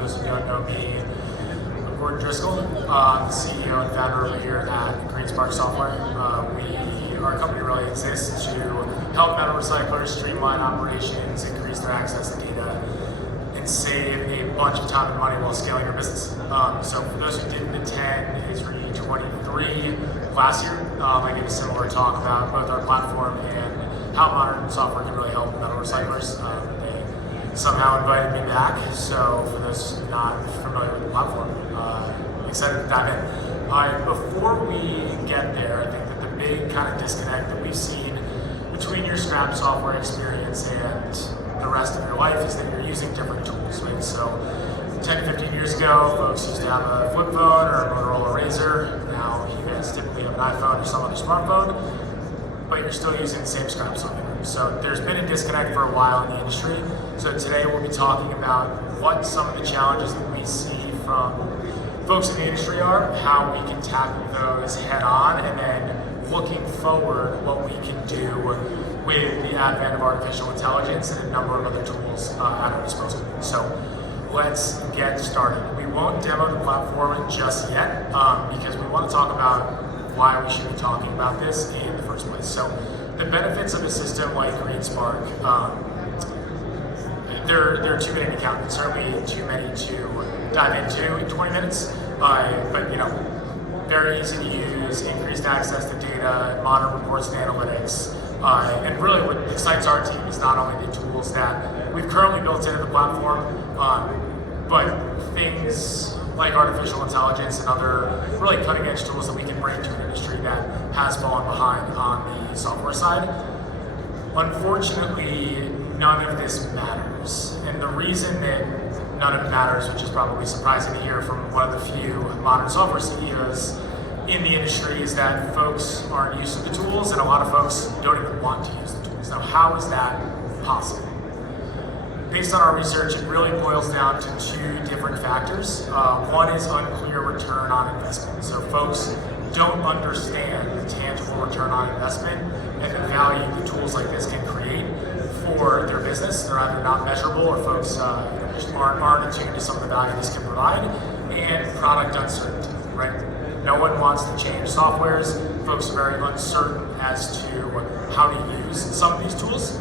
For those who don't know me, I'm Gordon Driscoll, I'm the CEO and founder over here at GreenSpark Software. Our company really exists to help metal recyclers streamline operations, increase their access to data, and save a bunch of time and money while scaling their business. So for those who didn't attend A3 23 last year, I gave a similar talk about both our platform and how modern software can really help metal recyclers. They somehow invited me back, so for those not familiar with the platform, excited to dive in. Before we get there, I think that the big kind of disconnect that we've seen between your scrap software experience and the rest of your life is that you're using different tools, right? So 10, 15 years ago, folks used to have a flip phone or a Motorola Razr. Now you guys typically have an iPhone or some other smartphone, but you're still using the same scrap software. So there's been a disconnect for a while in the industry. So today we'll be talking about what some of the challenges that we see from folks in the industry are, how we can tackle those head on, and then looking forward what we can do with the advent of artificial intelligence and a number of other tools at our disposal. So let's get started. We won't demo the platform just yet because we want to talk about why we should be talking about this in the first place. So the benefits of a system like GreenSpark, there are too many to count. It's certainly too many to dive into in 20 minutes, but very easy to use, increased access to data, modern reports and analytics, and really what excites our team is not only the tools that we've currently built into the platform, but things like artificial intelligence and other really cutting edge tools that we can bring to an industry that has fallen behind on the software side. Unfortunately, none of this matters. And the reason that none of it matters, which is probably surprising to hear from one of the few modern software CEOs in the industry, is that folks aren't used to the tools and a lot of folks don't even want to use the tools. Now, how is that possible? Based on our research, it really boils down to two different factors. One is unclear return on investment. So folks don't understand the tangible return on investment and the value the tools like this can create for their business. They're either not measurable or folks just aren't attuned to some of the value this can provide. And product uncertainty, right? No one wants to change softwares. Folks are very uncertain as to how to use some of these tools.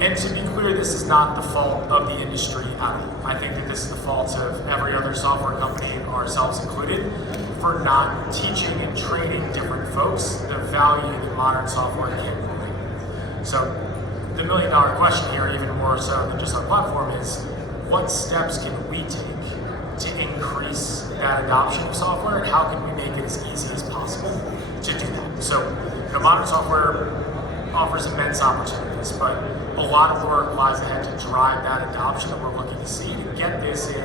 And to be clear, this is not the fault of the industry at all. I think that this is the fault of every other software company, ourselves included, for not teaching and training different folks the value that modern software can bring. So the $1 million question here, even more so than just our platform, is what steps can we take to increase that adoption of software, and how can we make it as easy as possible to do that? So modern software offers immense opportunities, but a lot of work lies ahead to drive that adoption that we're looking to see, to get this in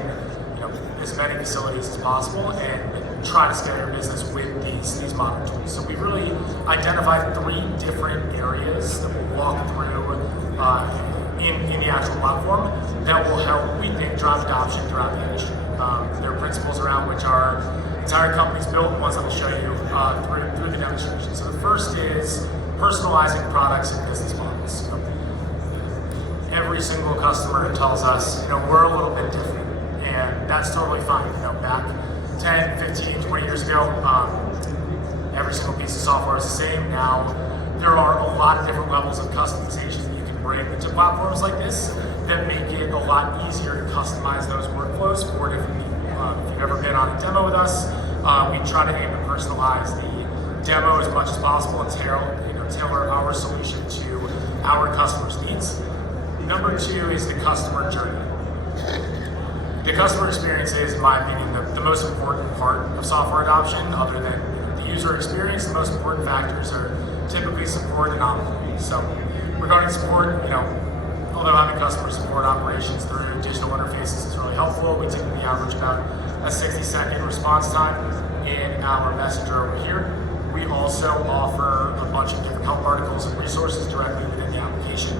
as many facilities as possible and try to scale your business with these modern tools. So we really identified 3 different areas that we'll walk through in the actual platform that will help, we think, drive adoption throughout the industry. There are principles around which our entire company's built, ones that we'll show you through the demonstration. So the first is personalizing products and business models. So every single customer tells us, we're a little bit different, and that's totally fine. Back 10, 15, 20 years ago, every single piece of software is the same. Now, there are a lot of different levels of customization that you can bring into platforms like this that make it a lot easier to customize those workflows for different people. If you've ever been on a demo with us, we try to aim to personalize the demo as much as possible and tailor our solution to our customers' needs. Number 2 is the customer journey. The customer experience is, in my opinion, the most important part of software adoption. Other than the user experience, the most important factors are typically support and onboarding. So regarding support, although having customer support operations through digital interfaces is really helpful, we typically average about a 60-second response time in our messenger over here. We also offer a bunch of different help articles and resources directly within the application.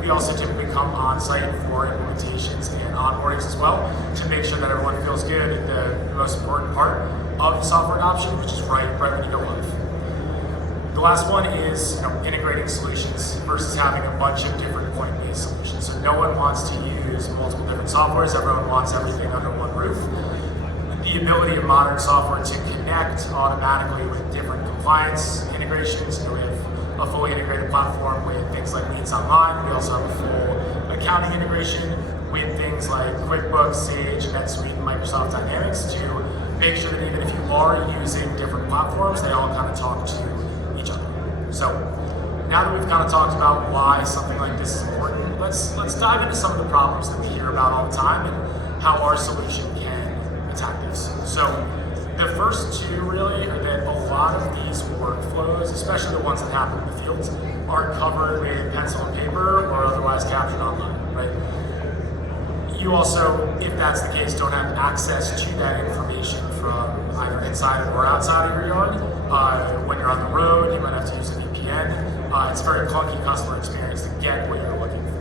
We also typically come on site for implementations and onboardings as well to make sure that everyone feels good at the most important part of software adoption, which is right when you go live. The last one is integrating solutions versus having a bunch of different point-based solutions. So no one wants to use multiple different softwares. Everyone wants everything under one roof. The ability of modern software to connect automatically with different compliance integrations. We have a fully integrated platform with things like Leads Online. We also have a full accounting integration with things like QuickBooks, Sage, NetSuite, and Microsoft Dynamics to make sure that even if you are using different platforms, they all kind of talk to each other. So now that we've kind of talked about why something like this is important, let's dive into some of the problems that we hear about all the time and how our solution can attack this. So the first two really are that a lot of these workflows, especially the ones that happen in the fields, are covered with pencil and paper or otherwise captured online, right? You also, if that's the case, don't have access to that information from either inside or outside of your yard. When you're on the road, you might have to use a VPN. It's a very clunky customer experience to get what you're looking for.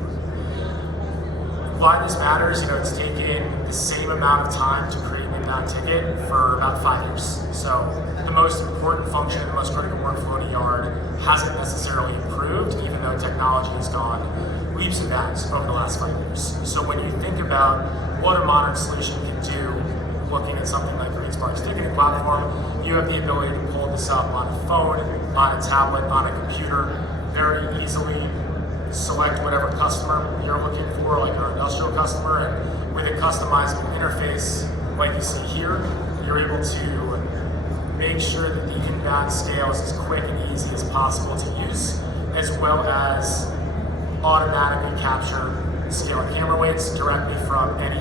Why this matters, it's taken the same amount of time to create an inbound ticket for about 5 years. So the most important function and the most critical workflow in a yard hasn't necessarily improved, even though technology has gone leaps and bounds over the last 5 years. So when you think about what a modern solution can do, looking at something like GreenSpark's ticketing platform, you have the ability to pull this up on a phone, on a tablet, on a computer, very easily select whatever customer you're looking for, like our industrial customer, and with a customizable interface like you see here, you're able to make sure that the inbound scale is as quick and easy as possible to use, as well as automatically capture scale and camera weights directly from any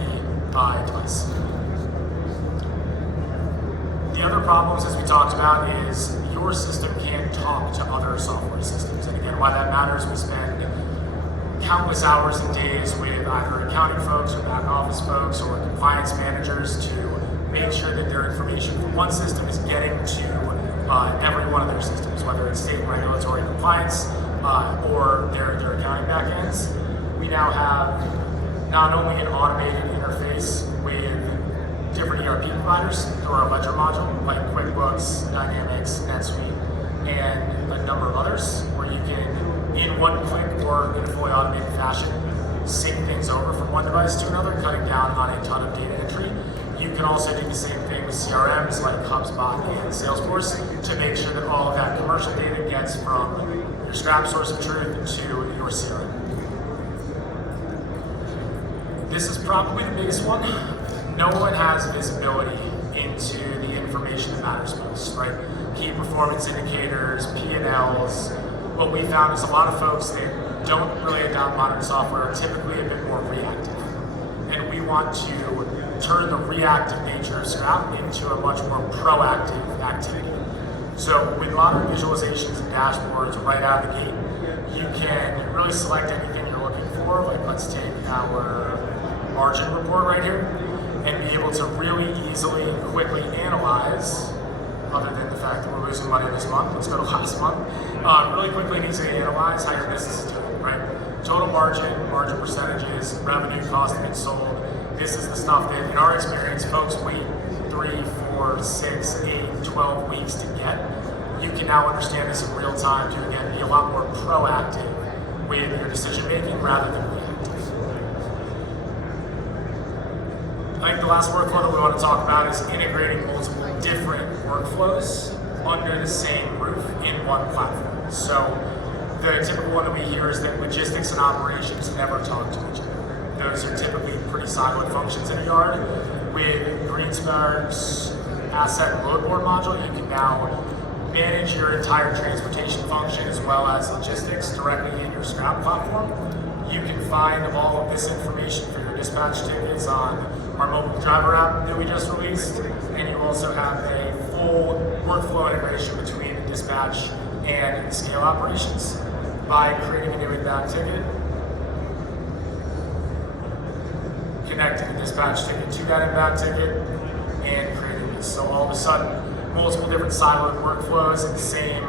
device. The other problems, as we talked about, is your system can't talk to other software systems. And again, why that matters, we spend countless hours and days with either accounting folks or back office folks or compliance managers to make sure that their information from one system is getting to every one of their systems, whether it's state and regulatory compliance or their accounting backends. We now have not only an automated interface with different ERP providers through our ledger module, like QuickBooks, Dynamics, NetSuite, and a number of others, where you can, in one click or in a fully automated fashion, sync things over from one device to another, cutting down on a ton of data entry. You can also do the same thing with CRMs like HubSpot and Salesforce to make sure that all of that commercial data gets from your scrap source of truth to your CRM. This is probably the biggest one. No one has visibility into the information that matters most, right? Key performance indicators, P&Ls. What we found is a lot of folks that don't really adopt modern software are typically a bit more reactive. And we want to turn the reactive nature of scrap into a much more proactive activity. So with modern visualizations and dashboards right out of the gate, you can really select anything you're looking for. Like let's take our margin report right here, and be able to really easily and quickly analyze, other than the fact that we're losing money this month, let's go to last month, really quickly and easily analyze how your business is doing, right? Total margin, margin percentages, revenue, cost of goods sold. This is the stuff that, in our experience, folks wait 3, 4, 6, 8, 12 weeks to get. You can now understand this in real time to, again, be a lot more proactive with your decision making rather than reactive. I think the last workflow that we want to talk about is integrating multiple different workflows under the same roof in one platform. So the typical one that we hear is that logistics and operations never talk to each other. Those are typically pretty siloed functions in a yard. With GreenSpark's asset and load board module, you can now manage your entire transportation function as well as logistics directly in your scrap platform. You can find all of this information for your dispatch tickets on our mobile driver app that we just released, and you also have a full workflow integration between dispatch and scale operations by creating a new inbound ticket, connecting the dispatch ticket to that inbound ticket, and creating this. So all of a sudden, multiple different siloed workflows in the same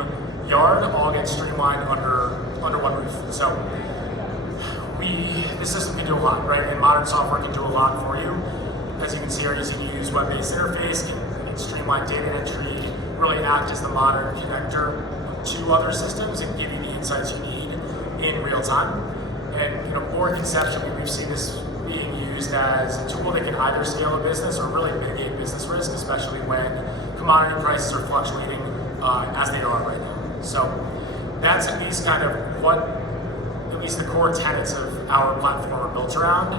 yard all get streamlined under one roof. So the system can do a lot, right? And modern software can do a lot for you. As you can see, our easy-to-use web-based interface can streamline data entry, really act as the modern connector to other systems and give you the insights you need in real time. And more conceptually, we've seen this being used as a tool that can either scale a business or really mitigate business risk, especially when commodity prices are fluctuating as they are right now. So that's at least kind of what, at least the core tenets of our platform are built around.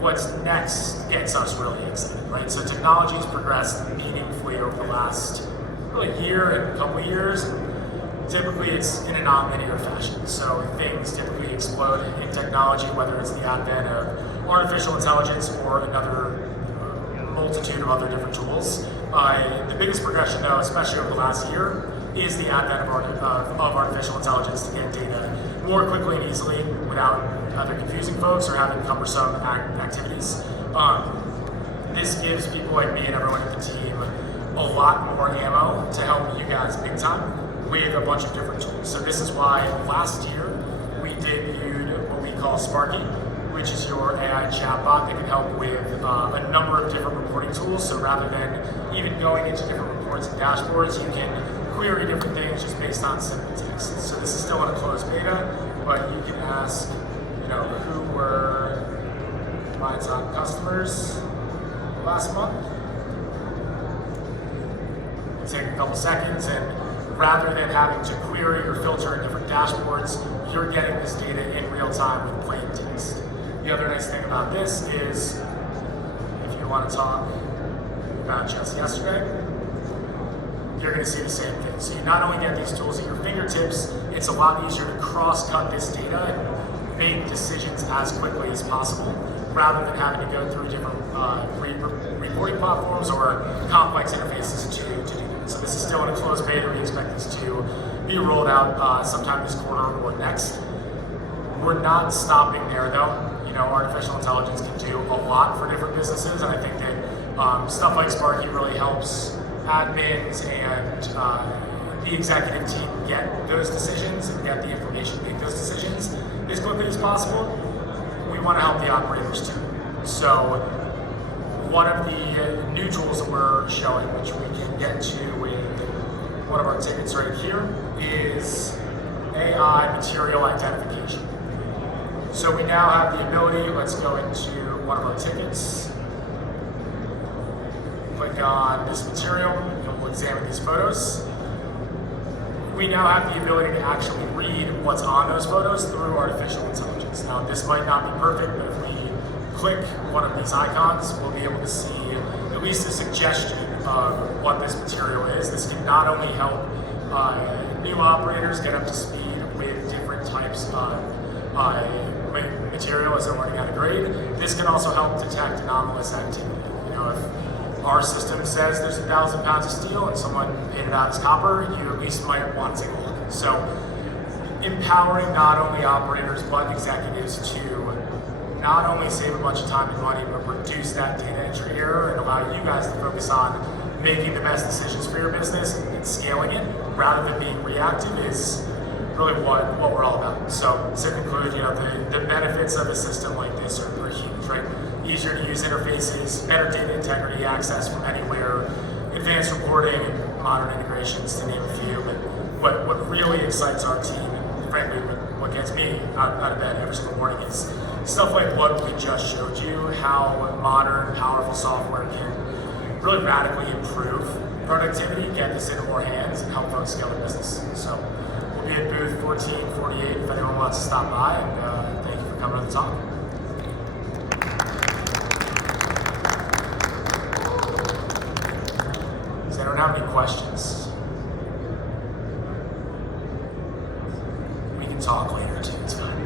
What's next gets us really excited, right? So technology's progressed meaningfully over the last really year and a couple of years. Typically it's in a non-linear fashion. So things typically explode in technology, whether it's the advent of artificial intelligence or another multitude of other different tools. The biggest progression though, especially over the last year, is the advent of artificial intelligence to get data more quickly and easily without either confusing folks or having cumbersome activities. This gives people like me and everyone at the team a lot more ammo to help you guys big time with a bunch of different tools. So this is why last year we debuted what we call Sparky, which is your AI chatbot that can help with a number of different reporting tools. So rather than even going into different reports and dashboards, you can query different things just based on simple text. So this is still in a closed beta, but you can ask, who were my top customers last month? Take a couple seconds, and rather than having to query or filter in different dashboards, you're getting this data in real time with plain text. The other nice thing about this is, if you want to talk about just yesterday, you're going to see the same thing. So you not only get these tools at your fingertips, it's a lot easier to cross-cut this data and make decisions as quickly as possible, rather than having to go through different reporting platforms or complex interfaces to do that. So this is still in a closed beta. We expect this to be rolled out sometime this quarter or next. We're not stopping there though. Artificial intelligence can do a lot for different businesses, and I think that stuff like Sparky really helps admins and the executive team get those decisions and get the information to make those decisions as quickly as possible. We want to help the operators too. So one of the new tools that we're showing, which we can get to with one of our tickets right here, is AI material identification. So we now have the ability, let's go into one of our tickets, click on this material, and we'll examine these photos. We now have the ability to actually read what's on those photos through artificial intelligence. Now this might not be perfect, but if we click one of these icons, we'll be able to see at least a suggestion of what this material is. This can not only help new operators get up to speed with different types of material as they're learning how to grade. This can also help detect anomalous activity. If our system says there's 1,000 pounds of steel and someone paid it out as copper, you at least might want to take a look. So empowering not only operators but executives to not only save a bunch of time and money, but reduce that data entry error and allow you guys to focus on making the best decisions for your business and scaling it rather than being reactive is really what we're all about. So to conclude, the benefits of a system like this are huge, right? Easier to use interfaces, better data integrity, access from anywhere, advanced reporting, and modern integrations, to name a few. But what really excites our team, and frankly, what gets me out of bed every single morning, is stuff like what we just showed you, how modern, powerful software can really radically improve productivity, get this into more hands, and help folks scale their business. So we'll be at booth 1448 if anyone wants to stop by, and thank you for coming to the talk. Does anyone have any questions? We can talk later too, it's fine.